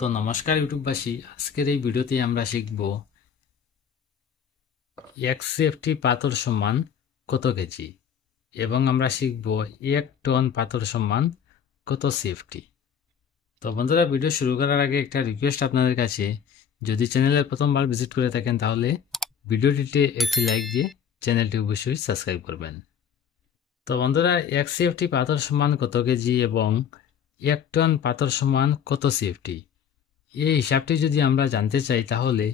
তো নমস্কার ইউটিউববাসী, আজকের এই ভিডিওতে আমরা শিখব এক সিএফটি পাথর সমান কত কেজি এবং আমরা শিখব 1 টন পাথর সমান কত সিএফটি। তো বন্ধুরা, ভিডিও শুরু করার আগে একটা রিকোয়েস্ট আপনাদের কাছে, যদি চ্যানেলে প্রথমবার ভিজিট করে থাকেন তাহলে ভিডিওটিতে একটি লাইক দিয়ে চ্যানেলটি অবশ্যই সাবস্ক্রাইব করবেন। তো বন্ধুরা, এক সিএফটি পাথর সমান কত কেজি এবং 1 টন পাথর সমান কত সিএফটি, এই হিসাবটি যদি আমরা জানতে চাই তাহলে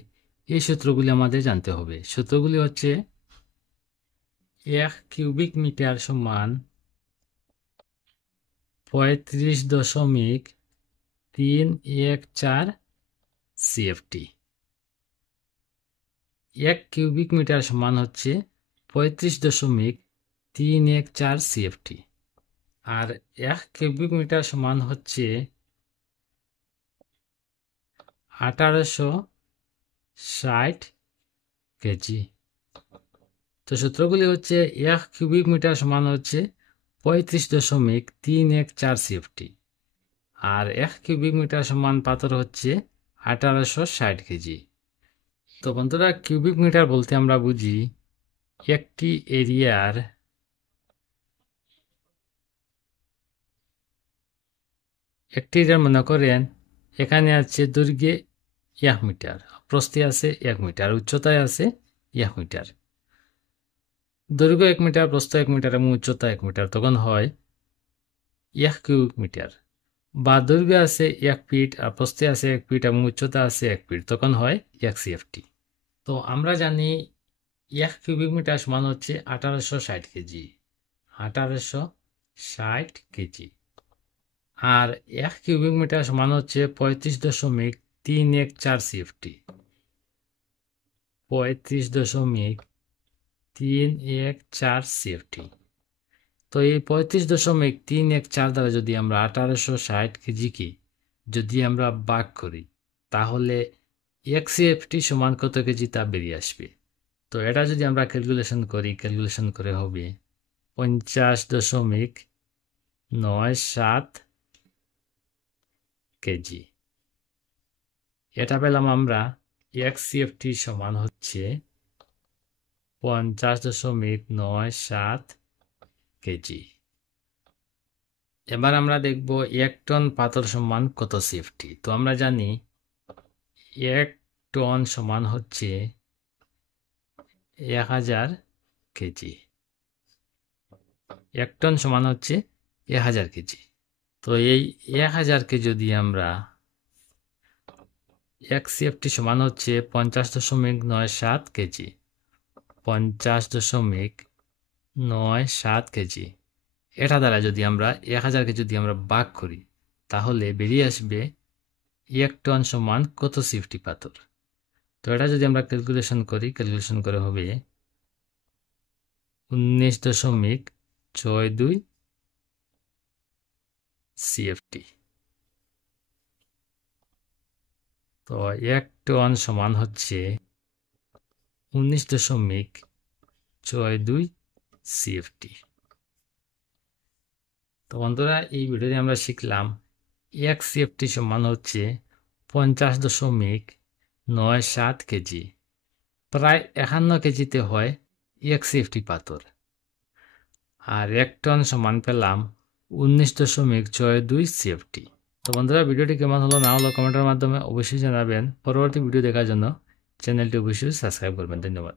এই সূত্রগুলি আমাদের জানতে হবে। সূত্রগুলি হচ্ছে 1 কিউবিক মিটার সমান 35.314 সিএফটি। 1 কিউবিক মিটার সমান হচ্ছে 35.314 সিএফটি, আর 1 কিউবিক মিটার সমান হচ্ছে 1860 কেজি। তো সূত্রগুলি হচ্ছে 1 কিউবিক মিটার সমান হচ্ছে 35.314 সিএফটি, আর 1 কিউবিক মিটার সমান পাথর হচ্ছে 1860 কেজি। তো বন্ধুরা, কিউবিক মিটার বলতে আমরা বুঝি একটি এরিয়ার মনে করেন এখানে আছে দৈর্ঘ্যে 1 মিটার, প্রস্থে আছে 1 মিটার, উচ্চতায় আছে 1 মিটার। দৈর্ঘ্য 1 মিটার, প্রস্থ 1 মিটার এবং উচ্চতা 1 মিটার, তখন হয় 1 কিউবিক মিটার। বা দৈর্ঘ্য আছে 1 ফিট, আর প্রস্থে আছে 1 ফিট এবং উচ্চতা আছে 1 ফিট, তখন হয় 1 সিএফটি। তো আমরা জানি 1 কিউবিক মিটার সমান হচ্ছে 1860 কেজি, 1860 কেজি। আর 1 কিউবিক মিটার সমান হচ্ছে 35.314 সিএফটি, 35.314 সিএফটি। তো এই 35.314 দ্বারা যদি আমরা 1860 কেজিকে যদি আমরা ভাগ করি তাহলে 1 সিএফটি সমান কত কেজি তা বেরিয়ে আসবে। তো এটা যদি আমরা ক্যালকুলেশন করি, ক্যালকুলেশন করে হবে 50.97 কেজি। এটা পেলাম আমরা 1 সিএফটি সমান হচ্ছে 50.97 কেজি। এবার আমরা দেখব 1 টন পাথর সমান কত সিএফটি। তো আমরা জানি 1 টন সমান হচ্ছে 1000 কেজি। 1 টন সমান হচ্ছে 1000 কেজি। তো এই 1000কে যদি আমরা 1 সিএফটি সমান হচ্ছে 50.97 কেজি, 50.97 কেজি, এটা দ্বারা যদি আমরা 1000কে যদি আমরা ভাগ করি তাহলে বেরিয়ে আসবে 1 টন সমান কত সিএফটি পাথর। তো এটা যদি আমরা ক্যালকুলেশন করি, ক্যালকুলেশন করে হবে 19.62 সিএফটি। তো 1 টন সমান হচ্ছে 19.62 সিএফটি। তো বন্ধুরা, এই ভিডিওতে আমরা শিখলাম 1 সিএফটি সমান হচ্ছে 50.97 কেজি, প্রায় 51 কেজিতে হয় 1 সিএফটি পাথর। আর 1 টন সমান পেলাম 19.62 সিএফটি। তো বন্ধুরা, ভিডিওটি কেমন হলো না হলো কমেন্টের মাধ্যমে অবশ্যই জানাবেন। পরবর্তী ভিডিও দেখার জন্য চ্যানেলটি অবশ্যই সাবস্ক্রাইব করবেন। ধন্যবাদ।